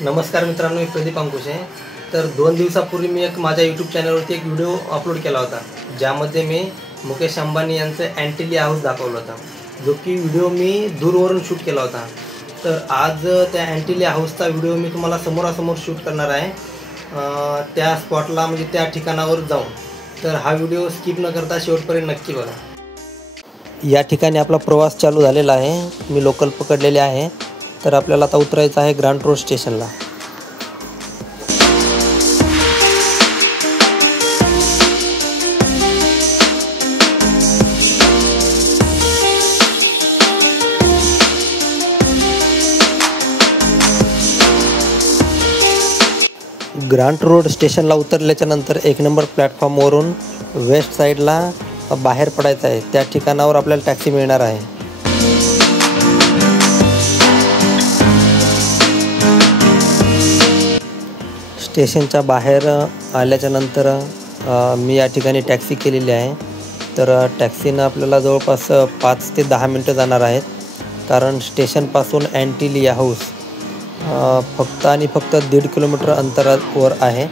नमस्कार मित्रांनो, मी प्रदीप अंकुशे। तर 2 दिवसापूर्वी मी माझ्या यूट्यूब चॅनलवरती एक व्हिडिओ अपलोड केला होता, ज्यामध्ये मी मुकेश अंबानी यांचं अँटिलिया हाऊस दाखवलं होता, जो की व्हिडिओ मी दूरवरून शूट केला होता। तर आज त्या अँटिलिया हाऊसचा व्हिडिओ मी तुम्हाला समोरासमोर शूट करणार आहे, त्या स्पॉटला म्हणजे त्या ठिकाणावर जाऊन। तर हा व्हिडिओ स्किप न करता शेवटपर्यंत नक्की बघा। या ठिकाणी आपला प्रवास चालू झालेला आहे, मी लोकल पकडलेले आहे। तर आपल्याला आता उतरायचं आहे ग्रांट रोड स्टेशनला। ग्रांट रोड स्टेशनला उतरल्याच्या नंतर 1 नंबर प्लॅटफॉर्मवरून वेस्ट साईडला बाहेर पडायचं आहे। त्या ठिकाणावर आपल्याला टॅक्सी मिळणार आहे। स्टेशनच्या बाहेर आल्याच्या नंतर मी या ठिकाणी टॅक्सी केलेली आहे। तर टॅक्सीनं आपल्याला जवळपास 5 ते 10 मिनटं जाणार आहेत, कारण स्टेशनपासून अँटिलिया हाऊस फक्त आणि फक्त 1.5 किलोमीटर अंतरावर आहे।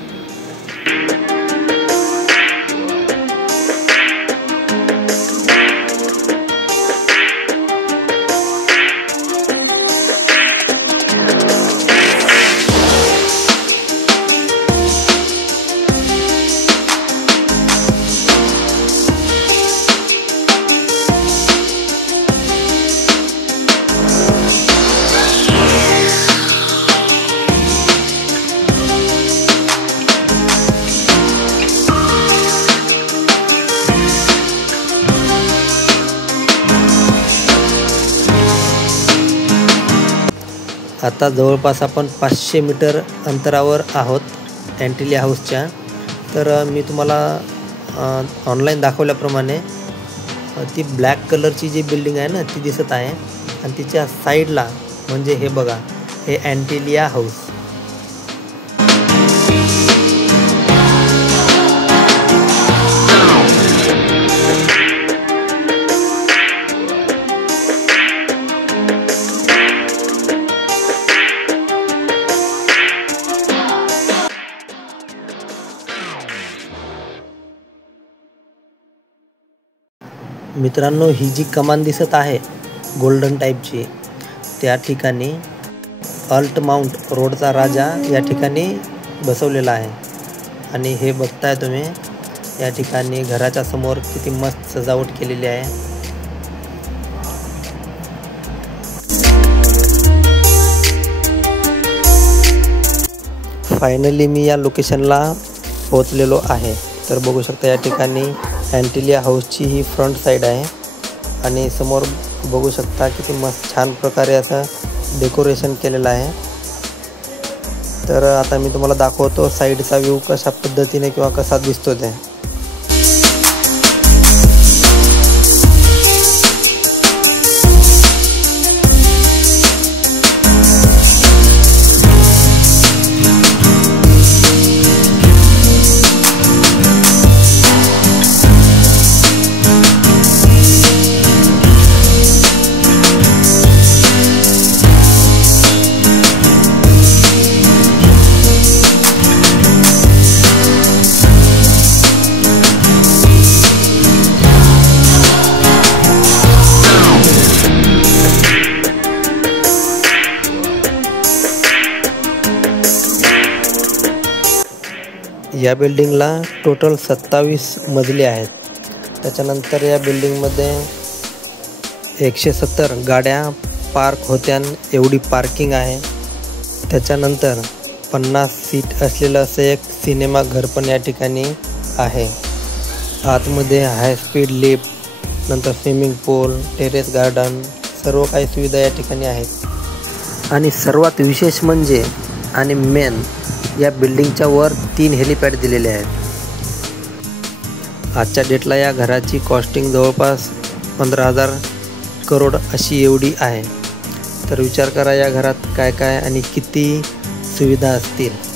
आता जवळपास आपण 500 मीटर अंतरावर आहोत अँटिलिया हाऊसच्या। तर मी तुम्हाला ऑनलाईन दाखवल्याप्रमाणे ती ब्लॅक कलरची जी बिल्डिंग आहे ना, ती दिसत आहे, आणि तिच्या साईडला म्हणजे हे बघा, हे अँटिलिया हाऊस। मित्रांनो, ही जी कमान दिसत आहे गोल्डन टाईपची, त्या ठिकाणी अल्ट माउंट रोडचा राजा या ठिकाणी बसवलेला आहे। आणि हे बघताय तुम्ही, या ठिकाणी घराच्या समोर किती मस्त सजावट केलेली आहे। फायनली मी या लोकेशनला पोहोचलेलो आहे। तर बघू शकता, या ठिकाणी अँटिलिया हाऊसची ही फ्रंट साईड आहे, आणि समोर बघू शकता किती मस्त छान प्रकारे असं डेकोरेशन केलेलं आहे। तर आता मी तुम्हाला दाखवतो साईडचा व्ह्यू कशा पद्धतीने किंवा कसा दिसतो ते। या बिल्डिंगला टोटल 27 मजले आहेत। त्याच्यानंतर या बिल्डिंगमध्ये 170 गाड्या पार्क होत्यान एवढी पार्किंग आहे। त्याच्यानंतर 50 सीट असलेलं असं एक सिनेमा घर पण या ठिकाणी आहे। आतमध्ये हाय स्पीड लिफ्ट, नंतर स्विमिंग पूल, टेरेस गार्डन, सर्व काही सुविधा या ठिकाणी आहेत। आणि सर्वात विशेष म्हणजे आणि मेन, या बिल्डिंगच्या वर 3 हेलिपॅड दिलेले आहेत। आजच्या डेटला या घराची कॉस्टिंग जवळपास 15,000 करोड अशी एवढी आहे। तर विचार करा, या घरात काय काय आणि किती सुविधा असतील।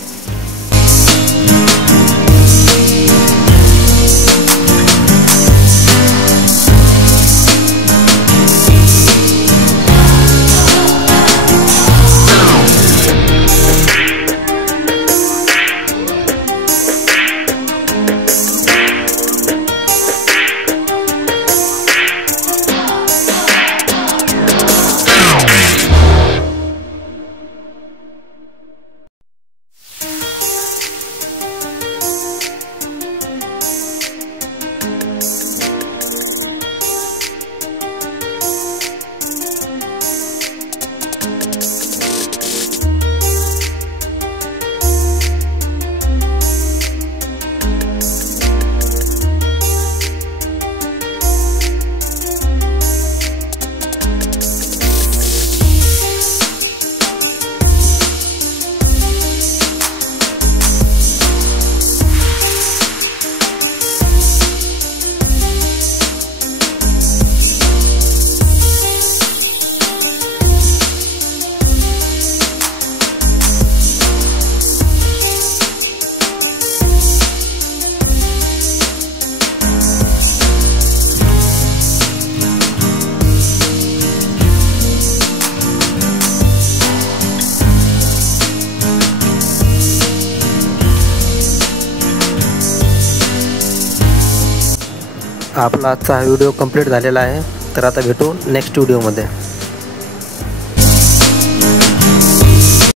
आपला आजचा हा व्हिडिओ कंप्लीट झालेला आहे. तर आता भेटू नेक्स्ट व्हिडिओमध्ये.